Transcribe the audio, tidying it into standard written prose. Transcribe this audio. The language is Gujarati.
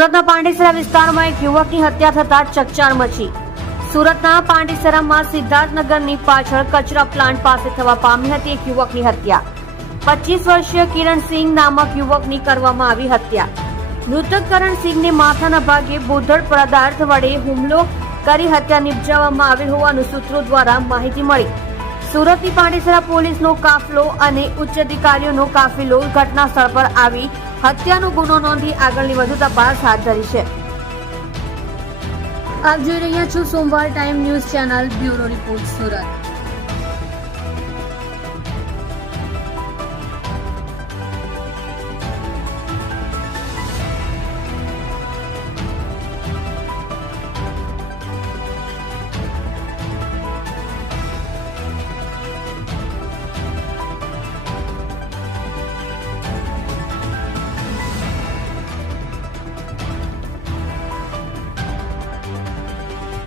સુરતના પાંડેસરા વિસ્તારમાં એક યુવકની હત્યા થતા ચકચાર મચી. સુરતના પાંડેસરામાં સિદ્ધાર્થનગરની પાછળ કચરા પ્લાન્ટ પાસે થવા પામી હતી એક યુવકની હત્યા. 25 વર્ષીય કિરણસિંહ નામક યુવકની કરવામાં આવી હત્યા. મૃતક કરણસિંહને માથાના ભાગે બોધડ પદાર્થ વડે હુમલો કરી હત્યા નિપજાવવામાં આવેલ હોવાનું સૂત્રો દ્વારા માહિતી મળી. સુરતની પાંડેસરા પોલીસનો કાફલો અને ઉચ્ચ અધિકારીઓનો કાફિલો ઘટના સ્થળ પર આવી હત્યાનો ગુનો નોંધી આગળની વધુ તપાસ હાથ ધરી છે. આપ જોઈ રહ્યા છો સોમવાર time news channel bureau report Surat.